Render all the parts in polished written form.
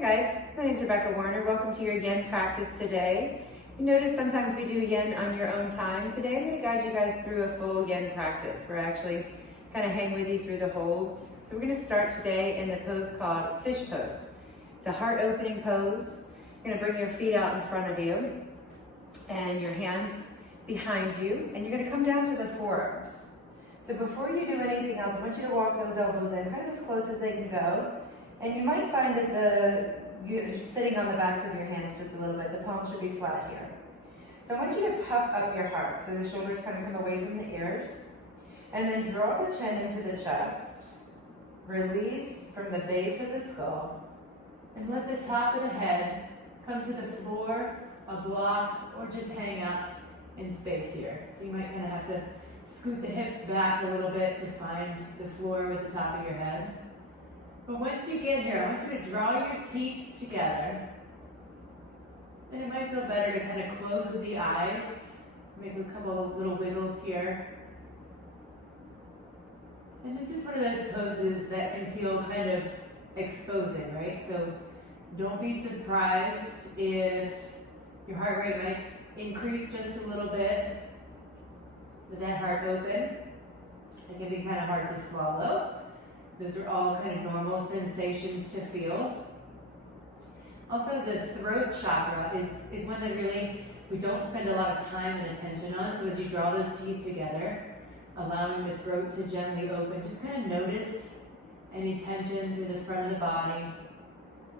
guys, my name is Rebekah Werner. Welcome to your yin practice today. You notice sometimes we do yin on your own time. Today I'm going to guide you guys through a full yin practice. We're actually kind of hang with you through the holds. So we're going to start today in a pose called fish pose. It's a heart opening pose. You're going to bring your feet out in front of you and your hands behind you, and you're going to come down to the forearms. So before you do anything else, I want you to walk those elbows in kind of as close as they can go. And you might find that you're just sitting on the backs of your hands just a little bit. The palms should be flat here. So I want you to puff up your heart so the shoulders kind of come away from the ears. And then draw the chin into the chest. Release from the base of the skull. And let the top of the head come to the floor, a block, or just hang out in space here. So you might kind of have to scoot the hips back a little bit to find the floor with the top of your head. But once you get here, I want you to draw your teeth together. And it might feel better to kind of close the eyes. Make a couple of little wiggles here. And this is one of those poses that can feel kind of exposing, right? So don't be surprised if your heart rate might increase just a little bit with that heart open. It can be kind of hard to swallow. Those are all kind of normal sensations to feel. Also, the throat chakra is one that really we don't spend a lot of time and attention on. So as you draw those teeth together, allowing the throat to gently open, just kind of notice any tension through the front of the body,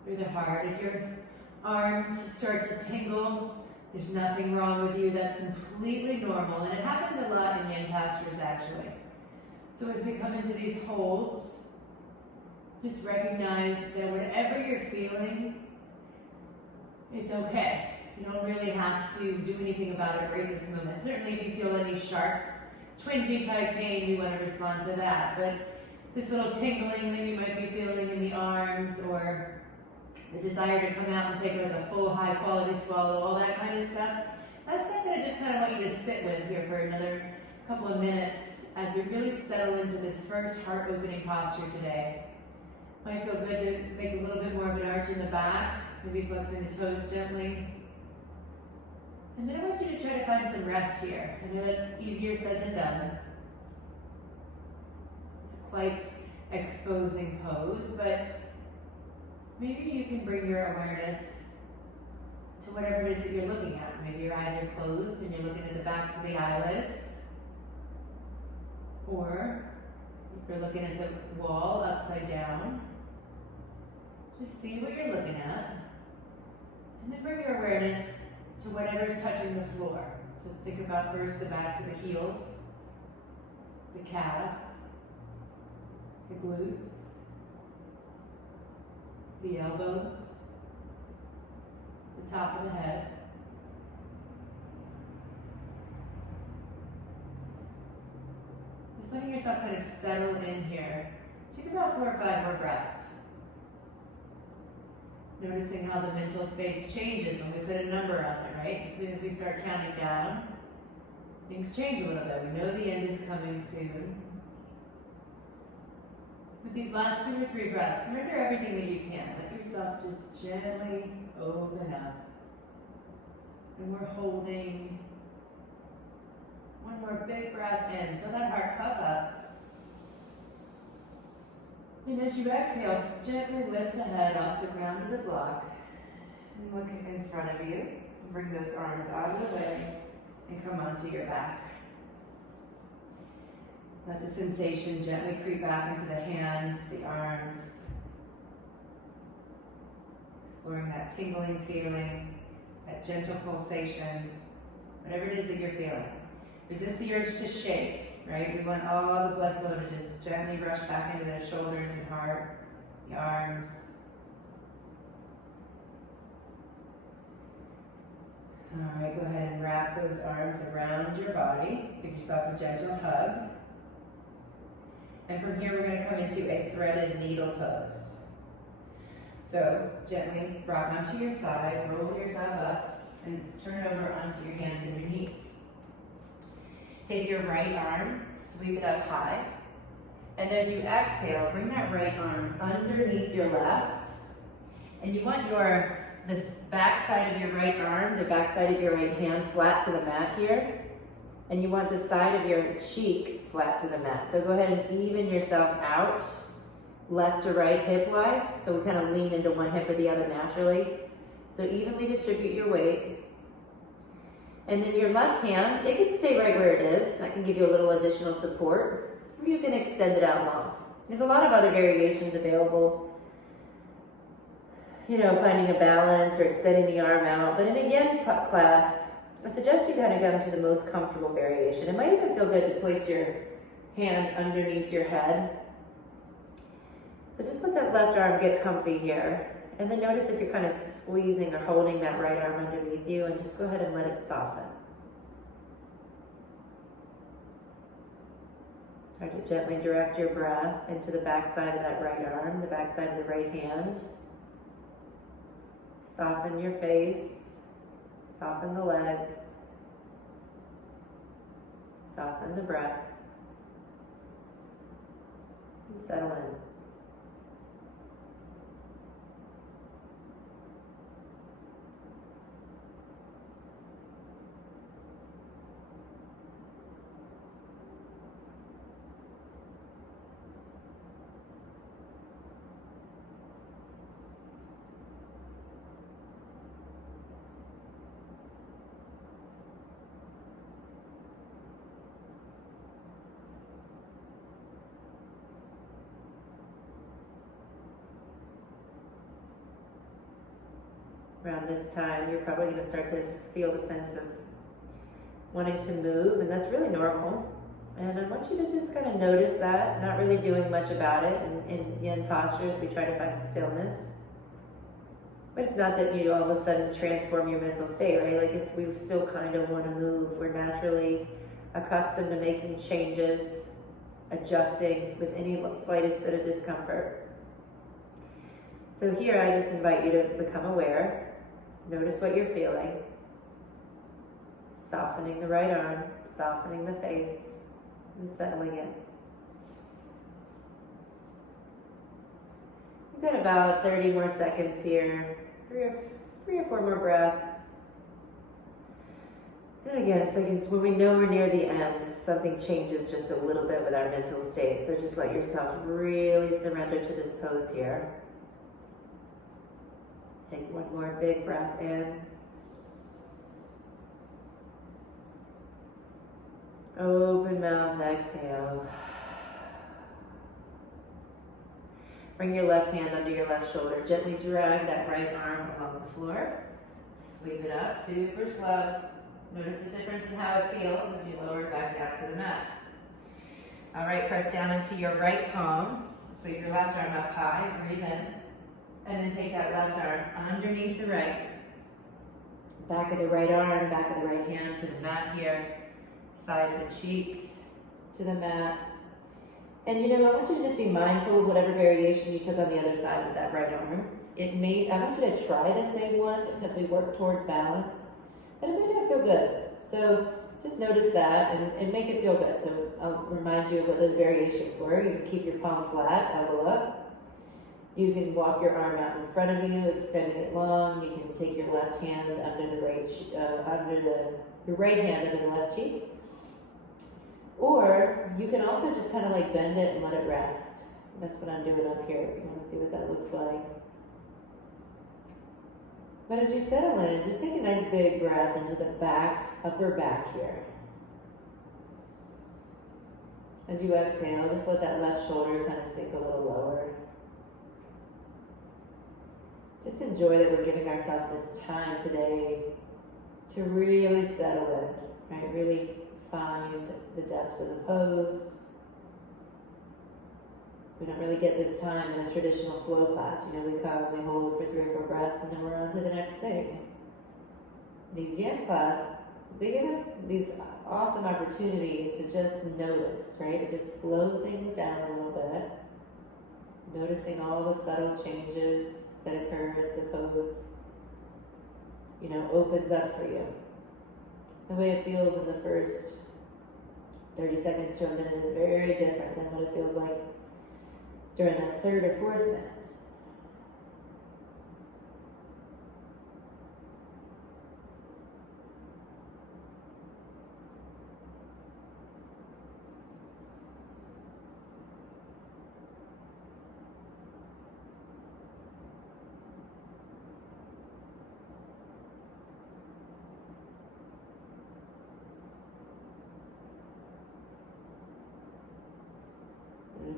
through the heart. If your arms start to tingle, there's nothing wrong with you. That's completely normal. And it happens a lot in yin postures, actually. So as we come into these holds, just recognize that whatever you're feeling, it's okay. You don't really have to do anything about it right this moment. Certainly if you feel any sharp, twingy type pain, you want to respond to that. But this little tingling that you might be feeling in the arms, or the desire to come out and take like a full high quality swallow, all that kind of stuff, that's stuff that I just kind of want you to sit with here for another couple of minutes as we really settle into this first heart opening posture today. Might feel good to make a little bit more of an arch in the back, maybe flexing the toes gently. And then I want you to try to find some rest here. I know that's easier said than done. It's a quite exposing pose, but maybe you can bring your awareness to whatever it is that you're looking at. Maybe your eyes are closed and you're looking at the backs of the eyelids. Or if you're looking at the wall upside down, just see what you're looking at. And then bring your awareness to whatever's touching the floor. So think about first the backs of the heels, the calves, the glutes, the elbows, the top of the head. Just letting yourself kind of settle in here. Take about 4 or 5 more breaths. Noticing how the mental space changes when we put a number on it, right? As soon as we start counting down, things change a little bit. We know the end is coming soon. With these last 2 or 3 breaths, surrender everything that you can. Let yourself just gently open up. And we're holding one more big breath in. Feel that heart puff up. And as you exhale, gently lift the head off the ground of the block. And look in front of you. Bring those arms out of the way and come onto your back. Let the sensation gently creep back into the hands, the arms. Exploring that tingling feeling, that gentle pulsation, whatever it is that you're feeling. Resist the urge to shake, right? We want all the blood flow to just gently rush back into the shoulders and heart, the arms. All right, go ahead and wrap those arms around your body. Give yourself a gentle hug. And from here, we're going to come into a threaded needle pose. So gently rock onto your side, roll yourself up, and turn over onto your hands and your knees. Take your right arm, sweep it up high, and as you exhale, bring that right arm underneath your left, And you want this back side of your right arm, the back side of your right hand flat to the mat here. And you want the side of your cheek flat to the mat. So go ahead and even yourself out, left to right hip-wise. So we kind of lean into one hip or the other naturally. So evenly distribute your weight. And then your left hand, it can stay right where it is. That can give you a little additional support. Or you can extend it out long. There's a lot of other variations available. You know, finding a balance or extending the arm out. But in a yin class, I suggest you kind of go into the most comfortable variation. It might even feel good to place your hand underneath your head. So just let that left arm get comfy here. And then notice if you're kind of squeezing or holding that right arm underneath you, and just go ahead and let it soften. Start to gently direct your breath into the back side of that right arm, the back side of the right hand. Soften your face, soften the legs, soften the breath, and settle in. Around this time, you're probably going to start to feel the sense of wanting to move, and that's really normal. And I want you to just kind of notice that, not really doing much about it. In yin postures, we try to find stillness. But it's not that you all of a sudden transform your mental state, right? Like we still kind of want to move. We're naturally accustomed to making changes, adjusting with any slightest bit of discomfort. So here, I just invite you to become aware. Notice what you're feeling. Softening the right arm, softening the face, and settling in. We've got about 30 more seconds here. Three or four more breaths. And again, it's when we know we're near the end, something changes just a little bit with our mental state. So just let yourself really surrender to this pose here. Take one more big breath in. Open mouth, exhale. Bring your left hand under your left shoulder. Gently drag that right arm along the floor. Sweep it up, super slow. Notice the difference in how it feels as you lower it back down to the mat. All right, press down into your right palm. Sweep your left arm up high, breathe in. And then take that left arm underneath the right. Back of the right arm, back of the right hand to the mat here. Side of the cheek to the mat. And I want you to just be mindful of whatever variation you took on the other side with that right arm. I want you to try the same one because we work towards balance. But it may not feel good. So just notice that and make it feel good. So I'll remind you of what those variations were. You can keep your palm flat, elbow up. You can walk your arm out in front of you, extending it long. You can take your left hand under the right, your right hand under the left cheek. Or you can also just kind of like bend it and let it rest. That's what I'm doing up here. If you want to see what that looks like. But as you settle in, just take a nice big breath into the back, upper back here. As you exhale, just let that left shoulder kind of sink a little lower. Just enjoy that we're giving ourselves this time today to really settle in, right? Really find the depths of the pose. We don't really get this time in a traditional flow class. We come, we hold for 3 or 4 breaths, and then we're on to the next thing. These yin class, they give us these awesome opportunity to just notice, right? Just slow things down a little bit. Noticing all the subtle changes that occur as the pose, opens up for you. The way it feels in the first 30 seconds to a minute is very different than what it feels like during that 3rd or 4th minute.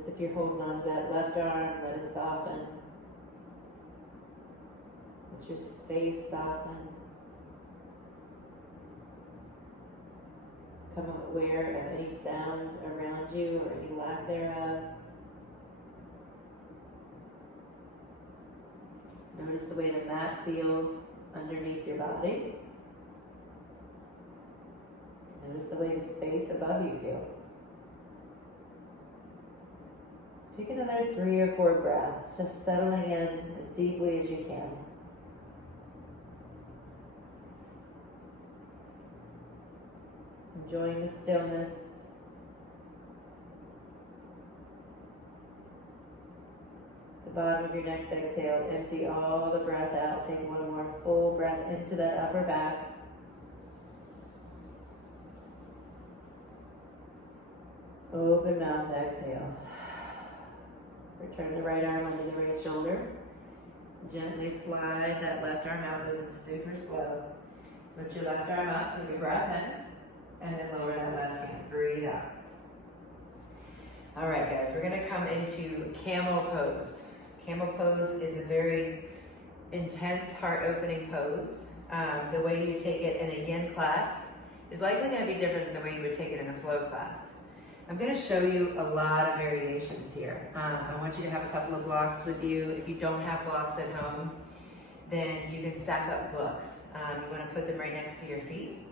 Notice if you're holding on to that left arm, let it soften. Let your face soften. Become aware of any sounds around you or any lack thereof. Notice the way the mat feels underneath your body. Notice the way the space above you feels. Take another 3 or 4 breaths, just settling in as deeply as you can. Enjoying the stillness. The bottom of your next exhale, empty all the breath out. Take one more full breath into that upper back. Open mouth, exhale. Return the right arm under the right shoulder. Gently slide that left arm out, moving super slow. Lift your left arm up, take a breath in, and then lower that left hand. Breathe out. All right, guys, we're gonna come into camel pose. Camel pose is a very intense, heart-opening pose. The way you take it in a yin class is likely gonna be different than the way you would take it in a flow class. I'm going to show you a lot of variations here. I want you to have a couple of blocks with you. If you don't have blocks at home, then you can stack up blocks. You want to put them right next to your feet,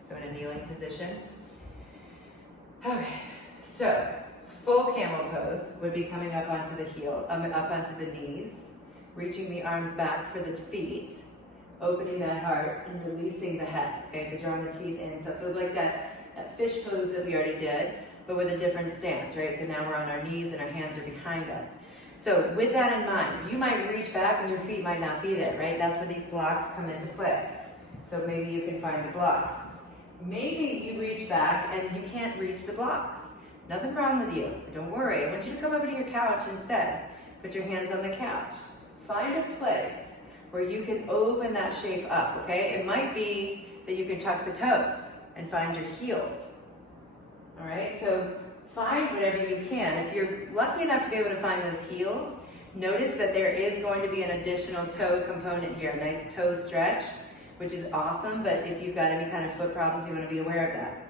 so in a kneeling position. Okay, so full camel pose would be coming up onto the up onto the knees, reaching the arms back for the feet, opening that heart and releasing the head. Okay, so drawing the teeth in. So it feels like that fish pose that we already did, but with a different stance, right? So now we're on our knees and our hands are behind us. So with that in mind, you might reach back and your feet might not be there, right? That's where these blocks come into play. So maybe you can find the blocks. Maybe you reach back and you can't reach the blocks. Nothing wrong with you. Don't worry. I want you to come over to your couch instead. Put your hands on the couch. Find a place where you can open that shape up, okay? It might be that you can tuck the toes and find your heels. All right, so find whatever you can. If you're lucky enough to be able to find those heels, notice that there is going to be an additional toe component here, a nice toe stretch, which is awesome, but if you've got any kind of foot problems, you want to be aware of that.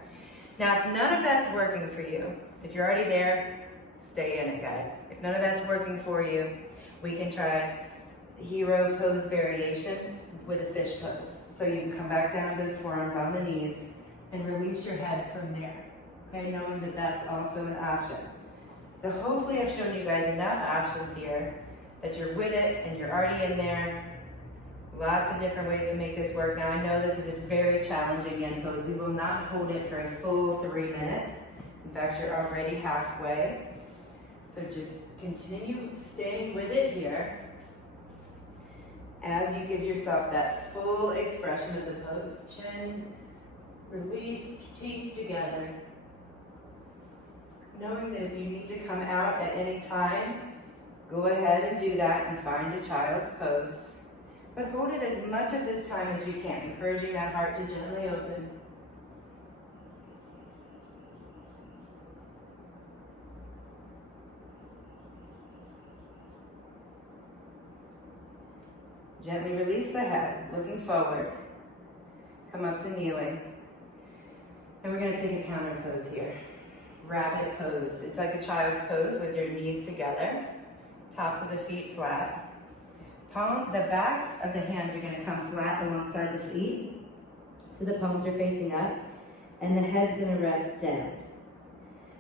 Now, if none of that's working for you, if you're already there, stay in it, guys. If none of that's working for you, we can try hero pose variation with a fish pose. So you can come back down to those forearms on the knees and release your head from there. Okay, knowing that that's also an option. So hopefully I've shown you guys enough options here that you're with it and you're already in there. Lots of different ways to make this work. Now I know this is a very challenging yin pose. We will not hold it for a full 3 minutes. In fact, you're already halfway. So just continue staying with it here as you give yourself that full expression of the pose. Chin, release, teeth together. Knowing that if you need to come out at any time, go ahead and do that and find a child's pose. But hold it as much of this time as you can, encouraging that heart to gently open. Gently release the head, looking forward. Come up to kneeling. And we're going to take a counter pose here. Rabbit pose. It's like a child's pose with your knees together, tops of the feet flat. The backs of the hands are going to come flat alongside the feet, so the palms are facing up, and the head's going to rest down.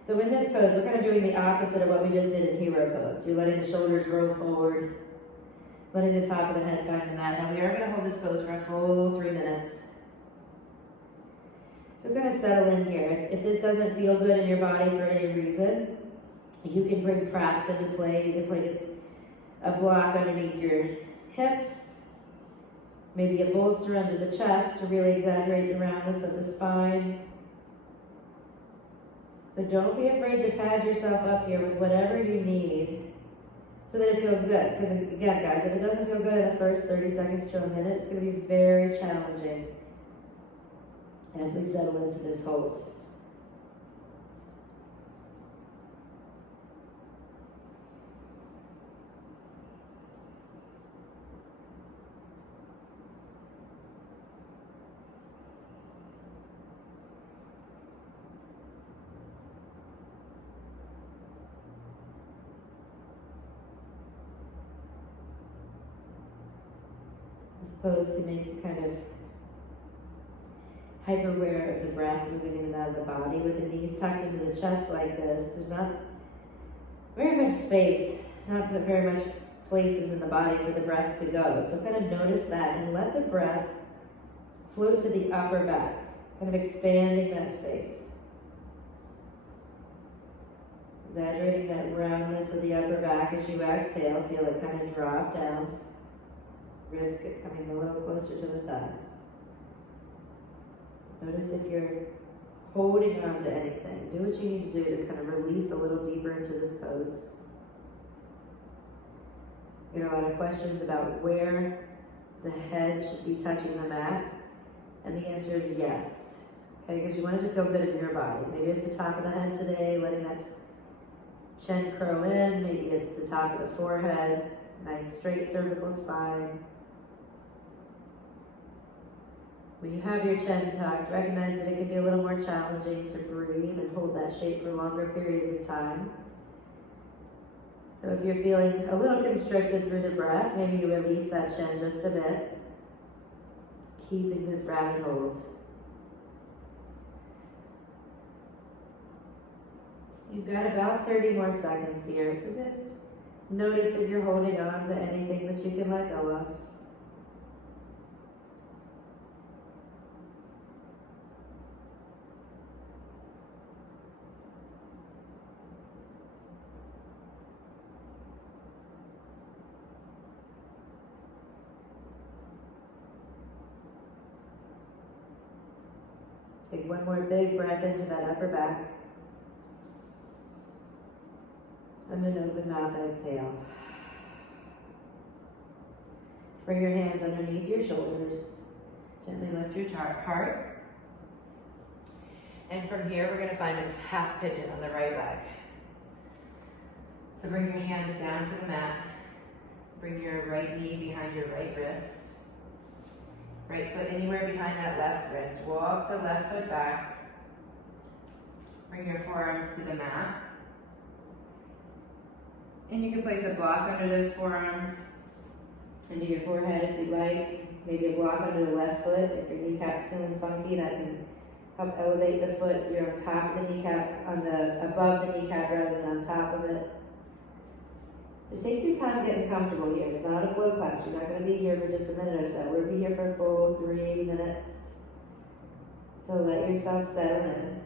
So in this pose, we're kind of doing the opposite of what we just did in hero pose. You're letting the shoulders roll forward, letting the top of the head find the mat. Now we are going to hold this pose for a full 3 minutes. So we're going to settle in here. If this doesn't feel good in your body for any reason, you can bring props into play. You can place a block underneath your hips, maybe a bolster under the chest to really exaggerate the roundness of the spine. So don't be afraid to pad yourself up here with whatever you need so that it feels good. Because again, guys, if it doesn't feel good in the first 30 seconds to a minute, it's going to be very challenging as we settle into this hold. pose can make you kind of hyper aware of the breath moving in and out of the body. With the knees tucked into the chest like this, there's not very much space, not very much places in the body for the breath to go. So kind of notice that and let the breath float to the upper back, kind of expanding that space. Exaggerating that roundness of the upper back as you exhale, feel it kind of drop down. Ribs get coming a little closer to the thighs. Notice if you're holding on to anything. Do what you need to do to kind of release a little deeper into this pose. You know, a lot of questions about where the head should be touching the mat, and the answer is yes. Okay, because you want it to feel good in your body. Maybe it's the top of the head today, letting that chin curl in. Maybe it's the top of the forehead, nice straight cervical spine. When you have your chin tucked, recognize that it can be a little more challenging to breathe and hold that shape for longer periods of time. So if you're feeling a little constricted through the breath, maybe you release that chin just a bit, keeping this rabbit hold. You've got about 30 more seconds here, so just notice if you're holding on to anything that you can let go of. Take one more big breath into that upper back. And an open mouth exhale. Bring your hands underneath your shoulders. Gently lift your heart. And from here, we're going to find a half pigeon on the right leg. So bring your hands down to the mat. Bring your right knee behind your right wrist. Right foot anywhere behind that left wrist. Walk the left foot back. Bring your forearms to the mat. And you can place a block under those forearms, under your forehead if you'd like. Maybe a block under the left foot. If your kneecap's feeling funky, that can help elevate the foot so you're on top of the kneecap, above the kneecap rather than on top of it. So take your time getting comfortable here. It's not a flow class. You're not going to be here for just a minute or so. We'll be here for a full 3 minutes. So let yourself settle in.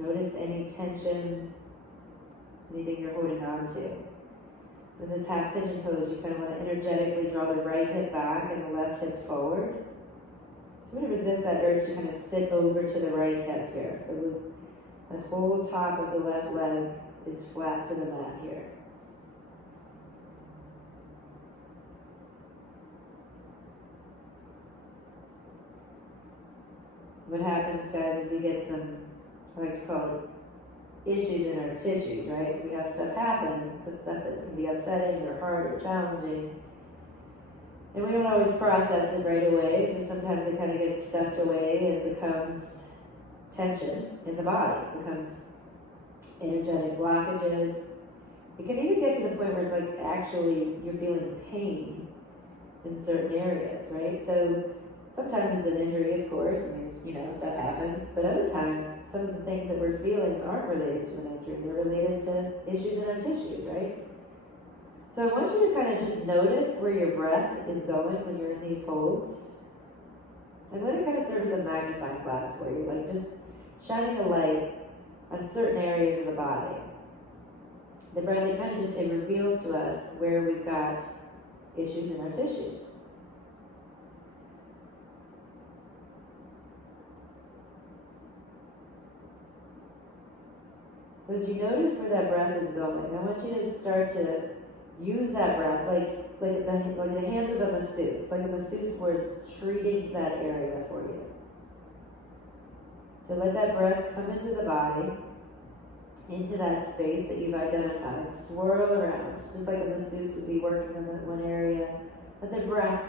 Notice any tension, anything you're holding on to. In this half pigeon pose, you kind of want to energetically draw the right hip back and the left hip forward. So we're going to resist that urge to kind of sit over to the right hip here. So the whole top of the left leg is flat to the mat here. What happens, guys, is we get some, I like to call it, issues in our tissues, right? So we have stuff happen, some stuff that can be upsetting or hard or challenging. And we don't always process it right away, so sometimes it kind of gets stuffed away and becomes tension in the body. It becomes energetic blockages. It can even get to the point where it's like actually you're feeling pain in certain areas, right? So sometimes it's an injury, of course, and stuff happens, but other times some of the things that we're feeling aren't related to an injury. They're related to issues in our tissues, right? So I want you to kind of just notice where your breath is going when you're in these holds. And let it kind of serve as a magnifying glass for you, like just shining a light on certain areas of the body. The breath, it kind of just, it reveals to us where we've got issues in our tissues. As you notice where that breath is going, I want you to start to use that breath like the hands of a masseuse, like a masseuse was treating that area for you. So let that breath come into the body, into that space that you've identified. Swirl around, just like a masseuse would be working on that one area. Let the breath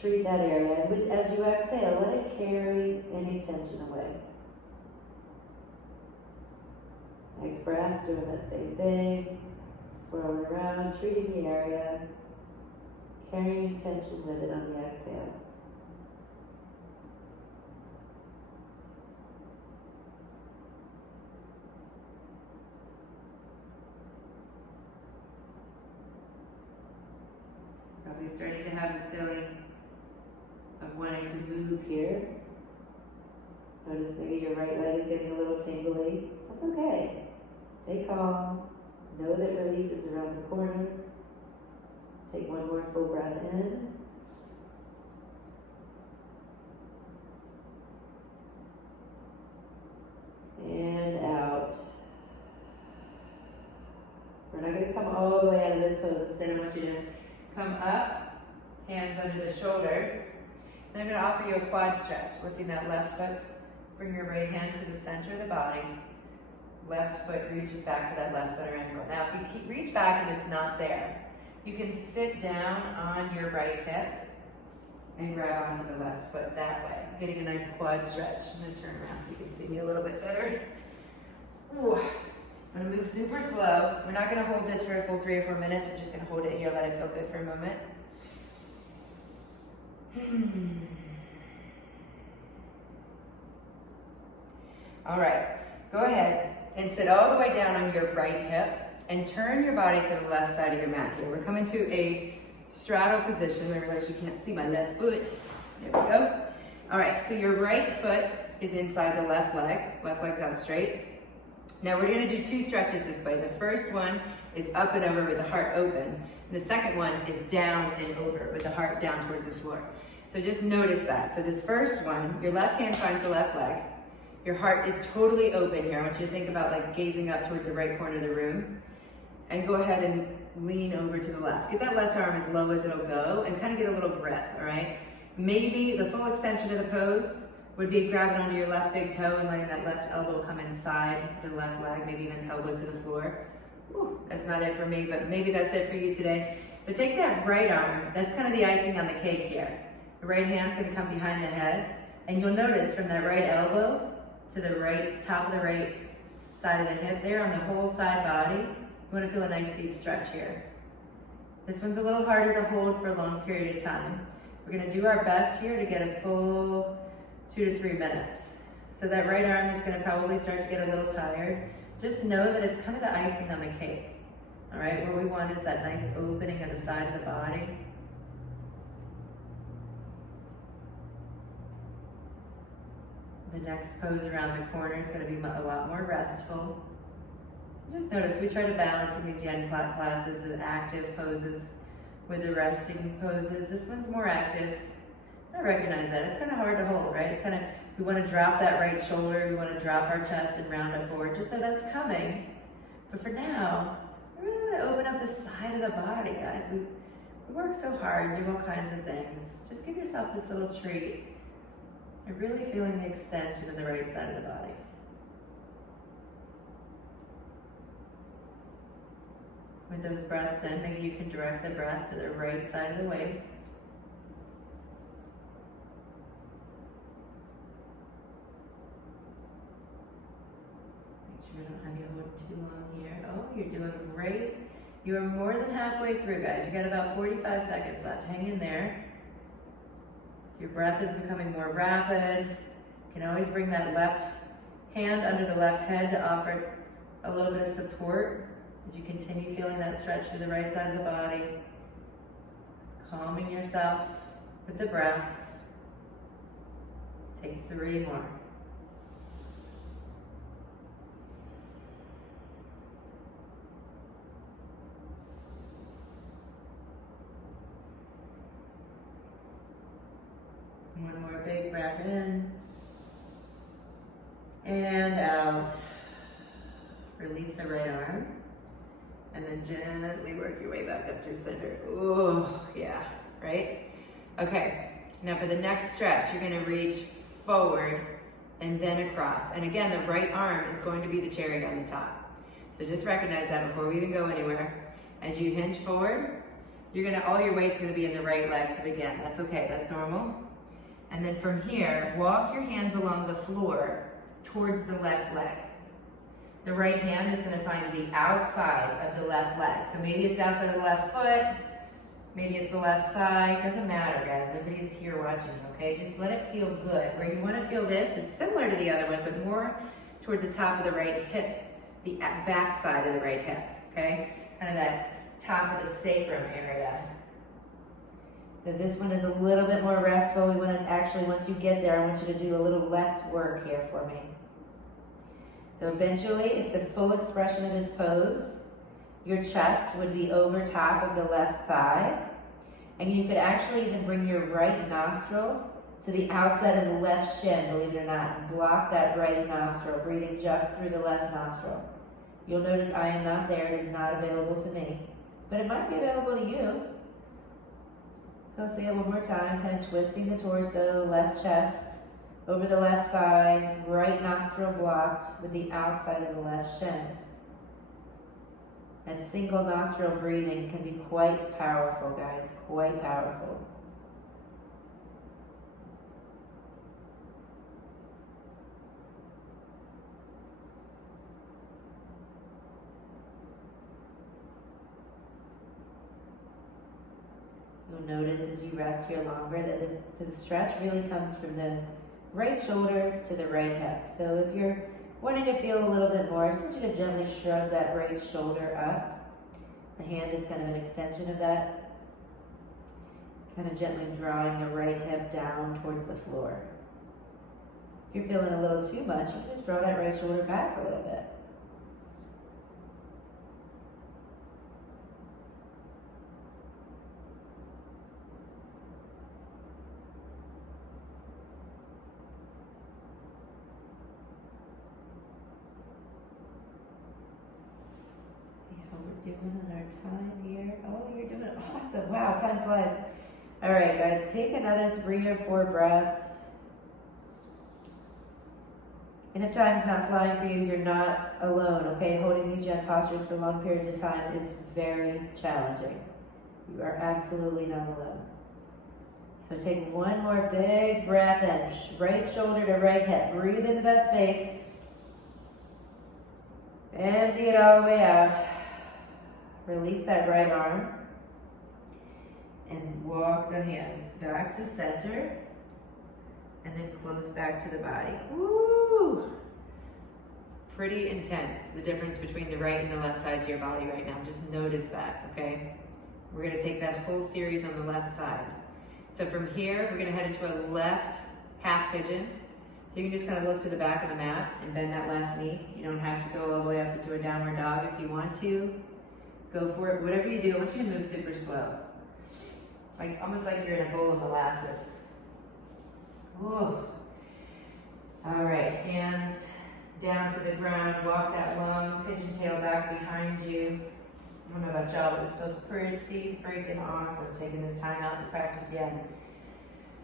treat that area. And as you exhale, let it carry any tension away. Next breath, doing that same thing. swirling around, treating the area, carrying tension with it on the exhale. Probably starting to have a feeling of wanting to move here. Notice maybe your right leg is getting a little tingly. That's okay. Stay calm. Know that relief is around the corner. Take one more full breath in. And out. We're not going to come all the way out of this pose. Instead, I want you to come up, hands under the shoulders. Then I'm going to offer you a quad stretch, lifting that left foot. Bring your right hand to the center of the body. Left foot reaches back for that left foot or ankle. Now, if you reach back and it's not there, you can sit down on your right hip and grab onto the left foot that way. Getting a nice quad stretch. I'm going to turn around so you can see me a little bit better. Ooh. I'm going to move super slow. We're not going to hold this for a full 3 or 4 minutes. We're just going to hold it here, let it feel good for a moment. All right, go ahead and sit all the way down on your right hip and turn your body to the left side of your mat here. We're coming to a straddle position. I realize you can't see my left foot. There we go. All right, so your right foot is inside the left leg. Left leg's out straight. Now we're gonna do 2 stretches this way. The first one is up and over with the heart open. And the second one is down and over with the heart down towards the floor. So just notice that. So this first one, your left hand finds the left leg. Your heart is totally open here. I want you to think about like gazing up towards the right corner of the room. And go ahead and lean over to the left. Get that left arm as low as it'll go and kind of get a little grip, all right? Maybe the full extension of the pose would be grabbing onto your left big toe and letting that left elbow come inside the left leg, maybe even elbow to the floor. Whew, that's not it for me, but maybe that's it for you today. But take that right arm, that's kind of the icing on the cake here. The right hand's gonna come behind the head, and you'll notice from that right elbow to the right, top of the right side of the hip there on the whole side body, you wanna feel a nice deep stretch here. This one's a little harder to hold for a long period of time. We're gonna do our best here to get a full 2 to 3 minutes. So that right arm is gonna probably start to get a little tired. Just know that it's kind of the icing on the cake. All right, what we want is that nice opening of the side of the body. The next pose around the corner is gonna be a lot more restful. Just notice, we try to balance in these yen classes the active poses with the resting poses. This one's more active. I recognize that. It's kind of hard to hold, right? It's kind of, we want to drop that right shoulder, we want to drop our chest and round it forward. Just know that's coming. But for now, we really want to open up the side of the body, guys. We work so hard, do all kinds of things. Just give yourself this little treat. You're really feeling the extension of the right side of the body. With those breaths in, maybe you can direct the breath to the right side of the waist. Make sure I don't have you hold too long here. Oh, you're doing great. You are more than halfway through, guys. You got about 45 seconds left. Hang in there. Your breath is becoming more rapid. You can always bring that left hand under the left head to offer a little bit of support as you continue feeling that stretch through the right side of the body. Calming yourself with the breath. Take 3 more. One more big breath in and out. Release the right arm and then gently work your way back up through center. Oh, yeah, right? Okay, now for the next stretch, you're gonna reach forward and then across. And again, the right arm is going to be the cherry on the top. So just recognize that before we even go anywhere. As you hinge forward, all your weight's gonna be in the right leg to begin. That's okay, that's normal. And then from here, walk your hands along the floor towards the left leg. the right hand is going to find the outside of the left leg. So maybe it's the outside of the left foot, maybe it's the left thigh. It doesn't matter, guys. Nobody's here watching, okay? Just let it feel good. Where you want to feel this is similar to the other one, but more towards the top of the right hip, the back side of the right hip, okay? Kind of that top of the sacrum area. So this one is a little bit more restful. We want to actually, once you get there, I want you to do a little less work here for me. So eventually, if the full expression of this pose, your chest would be over top of the left thigh, and you could actually even bring your right nostril to the outside of the left shin, believe it or not, and block that right nostril, breathing just through the left nostril. You'll notice I am not there, it is not available to me, but it might be available to you. So I'll say it one more time, kind of twisting the torso, left chest, over the left thigh, right nostril blocked with the outside of the left shin. And single nostril breathing can be quite powerful, guys, quite powerful. You'll notice as you rest here longer that the stretch really comes from the right shoulder to the right hip. So if you're wanting to feel a little bit more, I just want you to gently shrug that right shoulder up. The hand is kind of an extension of that. Kind of gently drawing the right hip down towards the floor. If you're feeling a little too much, you can just draw that right shoulder back a little bit. Doing on our time here. Oh, you're doing awesome. Wow, time flies. All right, guys, take another 3 or 4 breaths. And if time's not flying for you, you're not alone, okay? Holding these yen postures for long periods of time is very challenging. You are absolutely not alone. So take one more big breath in. Right shoulder to right hip. Breathe into that space. Empty it all the way out. Release that right arm and walk the hands back to center and then close back to the body. Woo! It's pretty intense, the difference between the right and the left sides of your body right now. Just notice that, okay? We're gonna take that whole series on the left side. So from here, we're gonna head into a left half pigeon. So you can just kind of look to the back of the mat and bend that left knee. You don't have to go all the way up into a downward dog if you want to. Go for it. Whatever you do, I want you to move super slow. Like, almost like you're in a bowl of molasses. Whoa. All right, hands down to the ground. Walk that long pigeon tail back behind you. I don't know about y'all, but this feels pretty freaking awesome, taking this time out to practice again.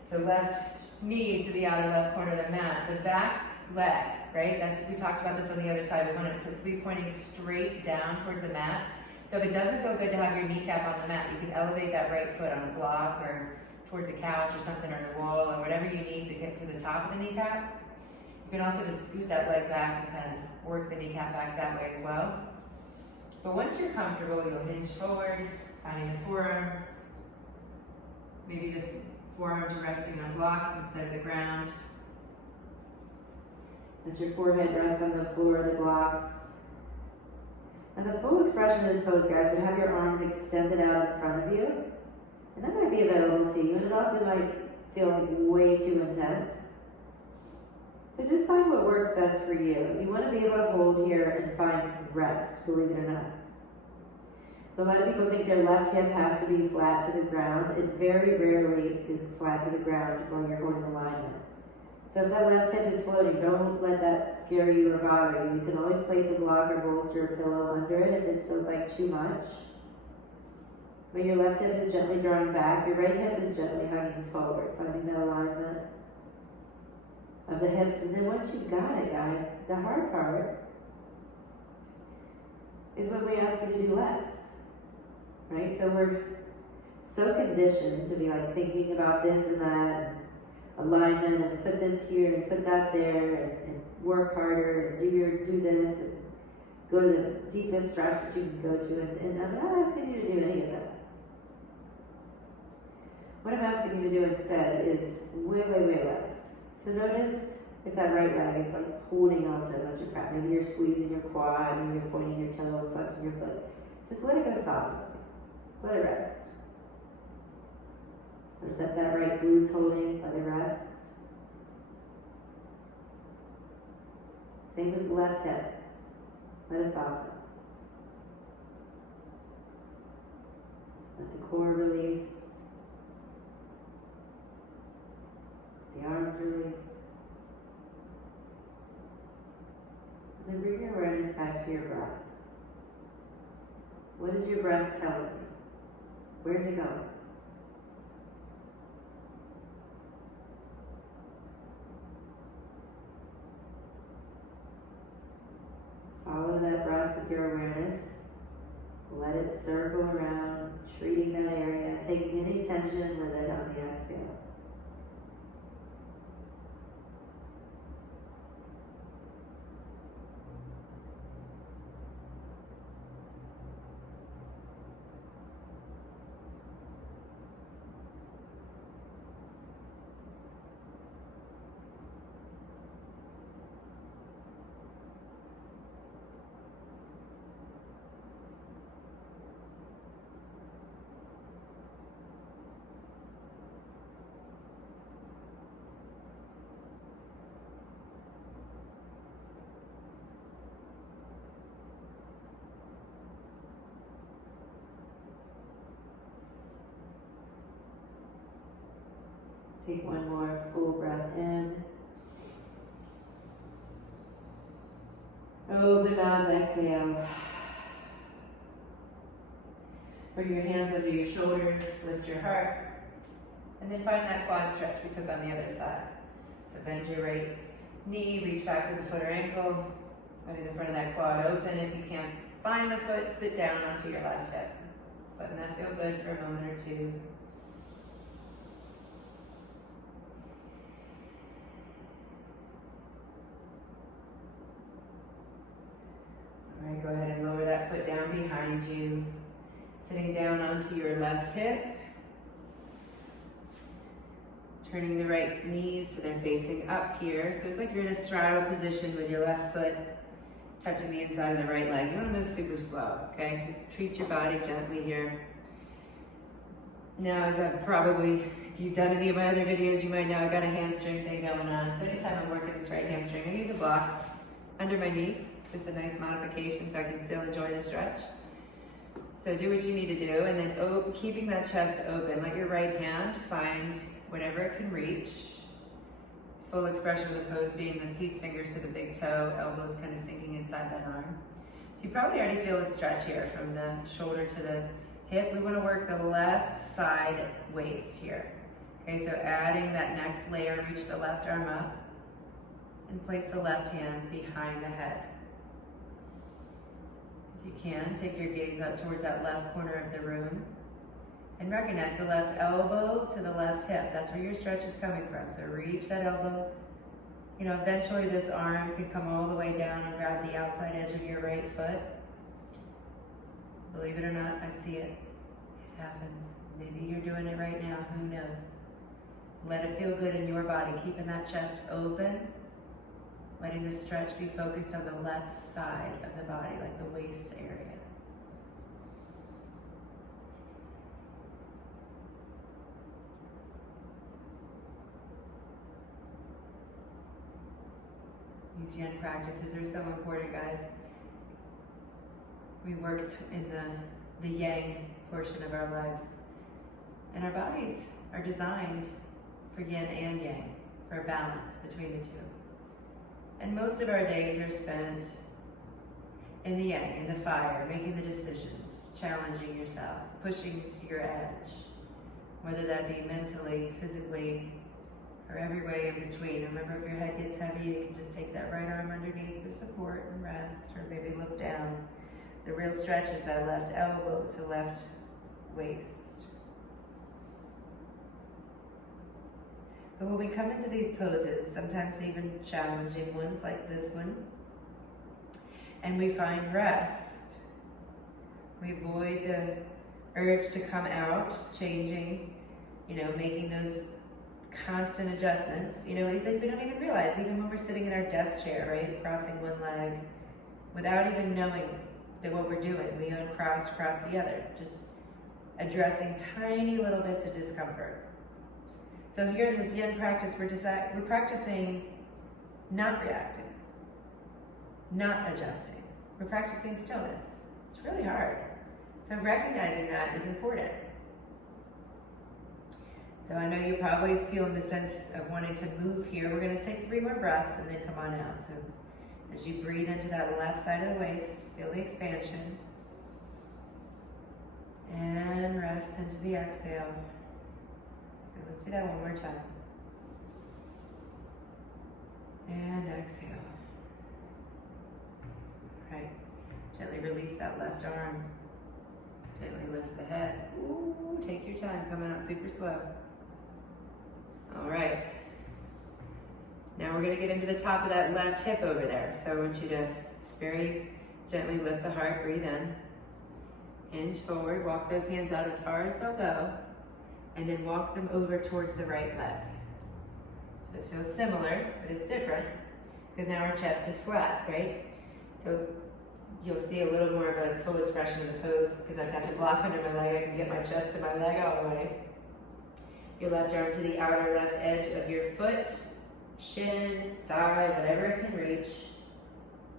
So left knee to the outer left corner of the mat. The back leg, right? We talked about this on the other side. We want it to be pointing straight down towards the mat. So if it doesn't feel good to have your kneecap on the mat, you can elevate that right foot on a block or towards a couch or something, or the wall, or whatever you need to get to the top of the kneecap. You can also just scoot that leg back and kind of work the kneecap back that way as well. But once you're comfortable, you'll hinge forward, finding the forearms. Maybe the forearms are resting on blocks instead of the ground. Let your forehead rest on the floor of the blocks. And the full expression of this pose, guys, would have your arms extended out in front of you. And that might be available to you, and it also might feel like way too intense. So just find what works best for you. You want to be able to hold here and find rest, believe it or not. So a lot of people think their left hip has to be flat to the ground. It very rarely is flat to the ground while you're holding alignment. So if that left hip is floating, don't let that scare you or bother you. You can always place a block or bolster or pillow under it if it feels like too much. But your left hip is gently drawing back. Your right hip is gently hugging forward, finding that alignment of the hips. And then once you've got it, guys, the hard part is when we ask you to do less, right? So we're so conditioned to be like thinking about this and that, and alignment, and put this here and put that there, and work harder, and do this. go to the deepest stretch that you can go to, and I'm not asking you to do any of that. What I'm asking you to do instead is way, way, way less. So notice if that right leg is like holding on to a bunch of crap. Maybe you're squeezing your quad, maybe you're pointing your toe, flexing your foot. Just let it go softly. Just let it rest. Notice that right glute's holding, let it rest. Same with the left hip. Let it soften. Let the core release. The arms release. And then bring your awareness back to your breath. What is your breath telling you? Where's it going? Follow that breath with your awareness. Let it circle around, treating that area, taking any tension with it on the exhale. Take one more full breath in. Open mouth, exhale. Bring your hands under your shoulders, lift your heart, and then find that quad stretch we took on the other side. So bend your right knee, reach back with the foot or ankle, letting the front of that quad open. If you can't find the foot, sit down onto your left hip. Just letting that feel good for a moment or two. All right, go ahead and lower that foot down behind you. Sitting down onto your left hip. Turning the right knees so they're facing up here. So it's like you're in a straddle position with your left foot touching the inside of the right leg. You want to move super slow, okay? Just treat your body gently here. Now, as I've probably, if you've done any of my other videos, you might know I've got a hamstring thing going on. So anytime I'm working this right hamstring, I use a block under my knee. It's just a nice modification so I can still enjoy the stretch. So do what you need to do, and then keeping that chest open. Let your right hand find whatever it can reach. Full expression of the pose being the peace fingers to the big toe, elbows kind of sinking inside that arm. So you probably already feel a stretch here from the shoulder to the hip. We want to work the left side waist here. Okay, so adding that next layer, reach the left arm up and place the left hand behind the head. If you can, take your gaze up towards that left corner of the room and recognize the left elbow to the left hip. That's where your stretch is coming from. So reach that elbow. You know, eventually this arm can come all the way down and grab the outside edge of your right foot. Believe it or not, I see it. It happens. Maybe you're doing it right now, who knows? Let it feel good in your body, keeping that chest open, letting the stretch be focused on the left side of the body, like the waist area. These yin practices are so important, guys. We worked in the yang portion of our lives. And our bodies are designed for yin and yang, for a balance between the two. And most of our days are spent in the yang, in the fire, making the decisions, challenging yourself, pushing to your edge, whether that be mentally, physically, or every way in between. Remember, if your head gets heavy, you can just take that right arm underneath to support and rest, or maybe look down. The real stretch is that left elbow to left waist. But when we come into these poses, sometimes even challenging ones like this one, and we find rest. We avoid the urge to come out, changing, making those constant adjustments. Like we don't even realize, even when we're sitting in our desk chair, right, crossing one leg, without even knowing that what we're doing, we uncross, cross the other, just addressing tiny little bits of discomfort. So here in this yin practice, we're practicing not reacting, not adjusting. We're practicing stillness. It's really hard. So recognizing that is important. So I know you're probably feeling the sense of wanting to move here. We're going to take 3 more breaths and then come on out. So as you breathe into that left side of the waist, feel the expansion. And rest into the exhale. And let's do that one more time. And exhale. All right. Gently release that left arm. Gently lift the head. Ooh, take your time, coming out super slow. All right. Now we're going to get into the top of that left hip over there. So I want you to very gently lift the heart, breathe in. Hinge forward, walk those hands out as far as they'll go, and then walk them over towards the right leg. So this feels similar, but it's different, because now our chest is flat, right? So you'll see a little more of a full expression of the pose, because I've got the block under my leg. I can get my chest to my leg all the way. Your left arm to the outer left edge of your foot, shin, thigh, whatever it can reach.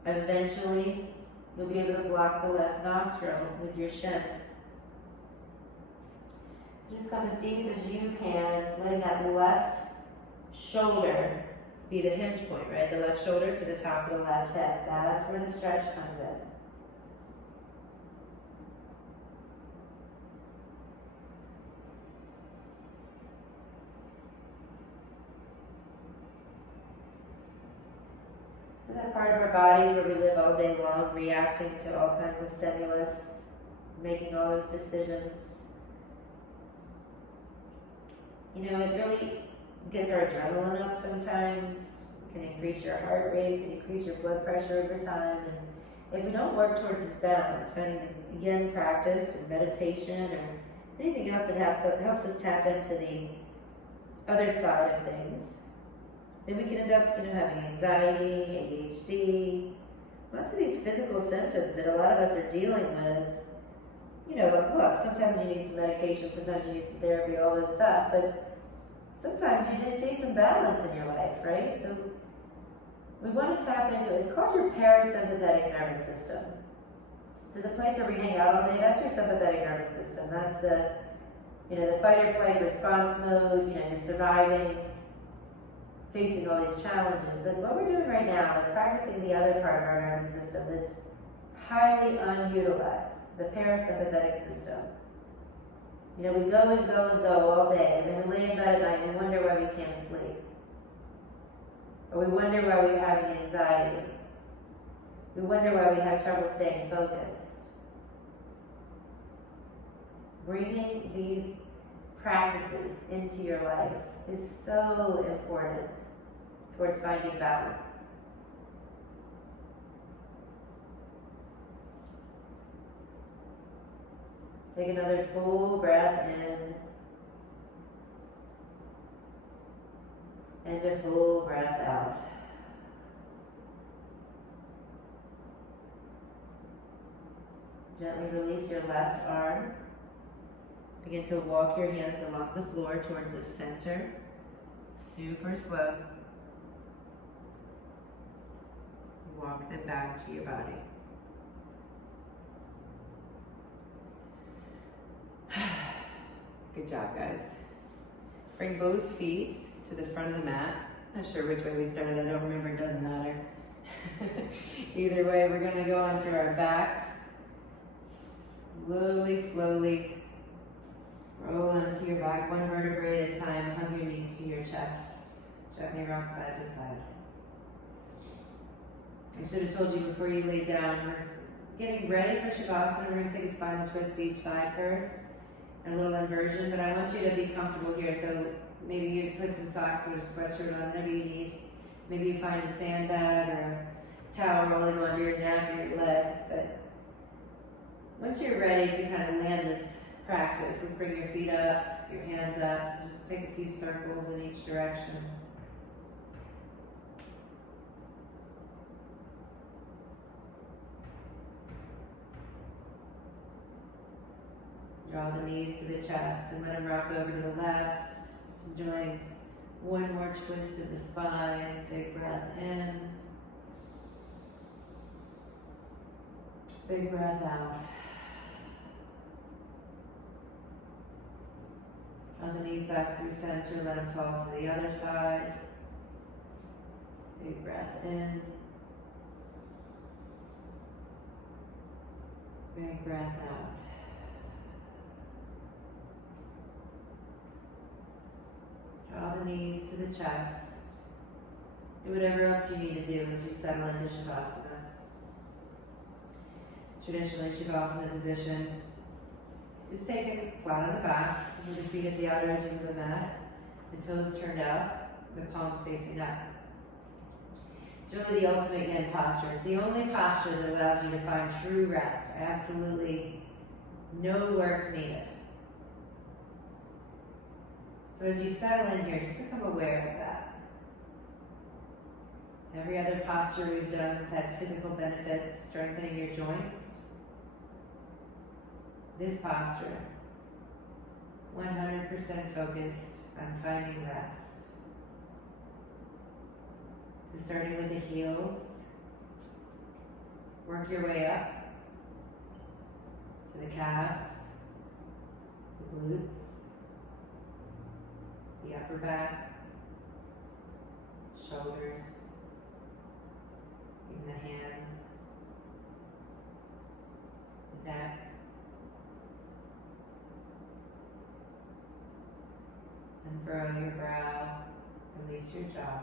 Eventually, you'll be able to block the left nostril with your shin. So just come as deep as you can, letting that left shoulder be the hinge point, right? The left shoulder to the top of the left hip. That's where the stretch comes in. So that part of our bodies where we live all day long, reacting to all kinds of stimulus, making all those decisions. It really gets our adrenaline up sometimes, can increase your heart rate, can increase your blood pressure over time. And if we don't work towards this balance, finding the yin practice or meditation or anything else that helps us tap into the other side of things, then we can end up, having anxiety, ADHD, lots of these physical symptoms that a lot of us are dealing with. Look, sometimes you need some medication, sometimes you need some therapy, all this stuff, but sometimes you just need some balance in your life, right? So we want to tap into, it's called your parasympathetic nervous system. So the place where we hang out all day, that's your sympathetic nervous system. That's the fight or flight response mode, you're surviving, facing all these challenges. But what we're doing right now is practicing the other part of our nervous system that's highly unutilized, the parasympathetic system. We go and go and go all day, and then we lay in bed at night and we wonder why we can't sleep. Or we wonder why we're having anxiety. We wonder why we have trouble staying focused. Bringing these practices into your life is so important towards finding balance. Take another full breath in and a full breath out. Gently release your left arm. Begin to walk your hands along the floor towards the center. Super slow. Walk them back to your body. Good job, guys. Bring both feet to the front of the mat. Not sure which way we started, I don't remember, it doesn't matter. Either way, we're gonna go onto our backs. Slowly roll onto your back, one vertebrae at a time. Hug your knees to your chest. Gently rock side to side. I should have told you before you lay down, we're getting ready for shavasana. We're gonna take a spinal twist to each side first. A little inversion, but I want you to be comfortable here. So maybe you put some socks or a sweatshirt on, whatever you need. Maybe you find a sandbag or towel rolling onto your neck or your legs, but once you're ready to kind of land this practice, let's bring your feet up, your hands up, just take a few circles in each direction. Draw the knees to the chest and let them rock over to the left. Just enjoying one more twist of the spine. Big breath in. Big breath out. Draw the knees back through center, let them fall to the other side. Big breath in. Big breath out. Draw the knees to the chest. Do whatever else you need to do as you settle into shavasana. Traditionally, shavasana position is taken flat on the back, with the feet at the outer edges of the mat, the toes turned up, the palms facing up. It's really the ultimate yin posture. It's the only posture that allows you to find true rest. Absolutely no work needed. So as you settle in here, just become aware of that. Every other posture we've done has had physical benefits, strengthening your joints. This posture, 100% focused on finding rest. So starting with the heels, work your way up to the calves, the glutes, the upper back, shoulders, even the hands, the neck. Unfurl your brow, release your jaw.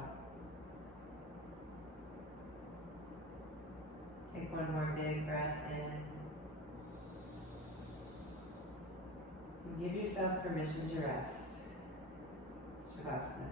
Take one more big breath in. And give yourself permission to rest. Shavasana.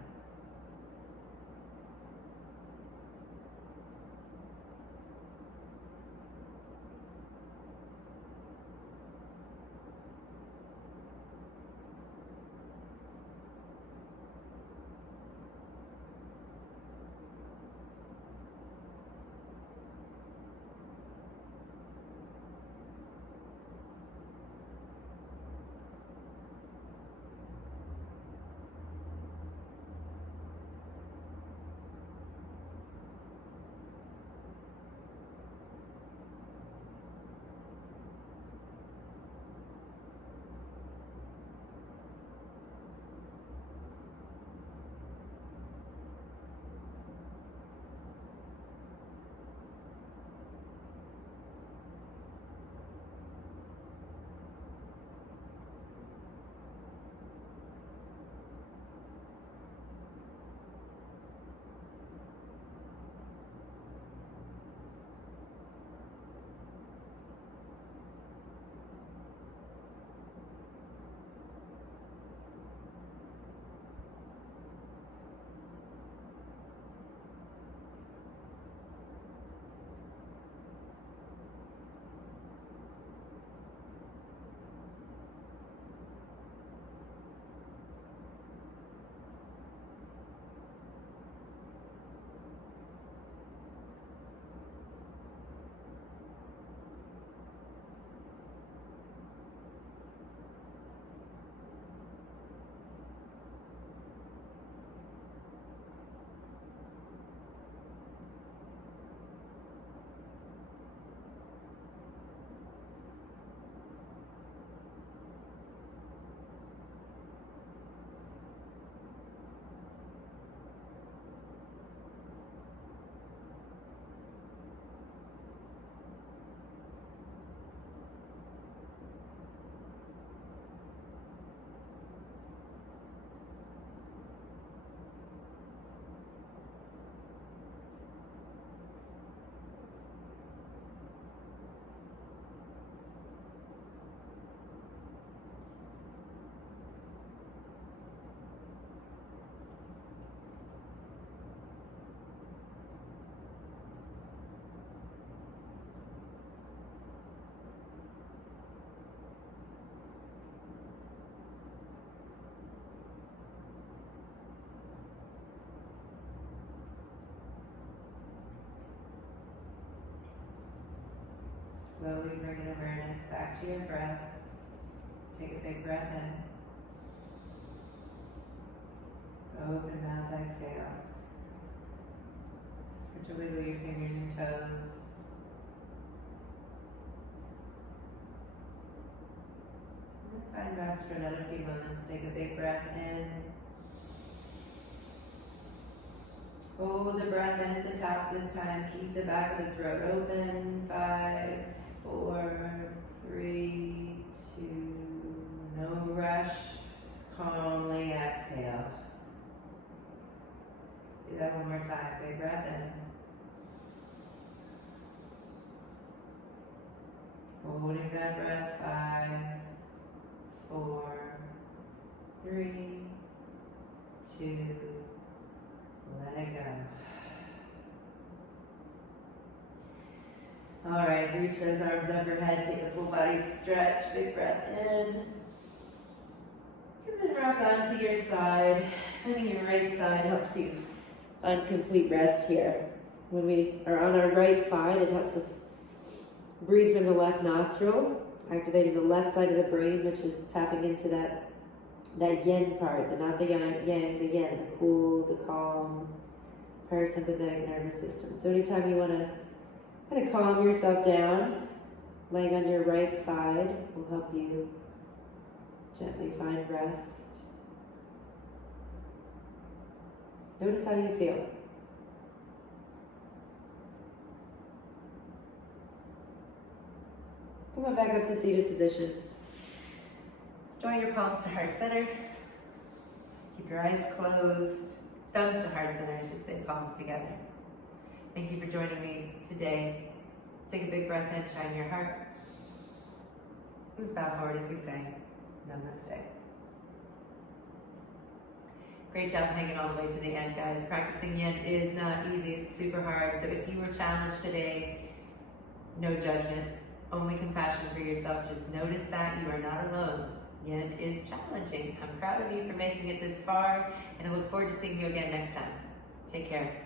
Slowly bringing awareness back to your breath. Take a big breath in. Open mouth, exhale. Start to wiggle your fingers and toes. And find rest for another few moments. Take a big breath in. Hold the breath in at the top this time. Keep the back of the throat open. 5, 4, 3, 2, no rush. Just calmly exhale. Let's do that one more time. Big breath in. Holding that breath. 5, 4, 3, 2, let it go. All right, reach those arms overhead. Take a full body stretch. Big breath in. And then rock onto your side. Finding your right side helps you find complete rest here. When we are on our right side, it helps us breathe from the left nostril, activating the left side of the brain, which is tapping into that yin part, not the yang, the yin, the cool, the calm, parasympathetic nervous system. So anytime you want to kind of calm yourself down, laying on your right side will help you gently find rest. Notice how you feel. Come on back up to seated position. Draw your palms to heart center. Keep your eyes closed. Thumbs to heart center, I should say, palms together. Thank you for joining me today. Take a big breath in, shine your heart. Let's bow forward as we say Namaste. Great job hanging all the way to the end, guys. Practicing yin is not easy, it's super hard. So if you were challenged today, no judgment, only compassion for yourself. Just notice that you are not alone. Yin is challenging. I'm proud of you for making it this far, and I look forward to seeing you again next time. Take care.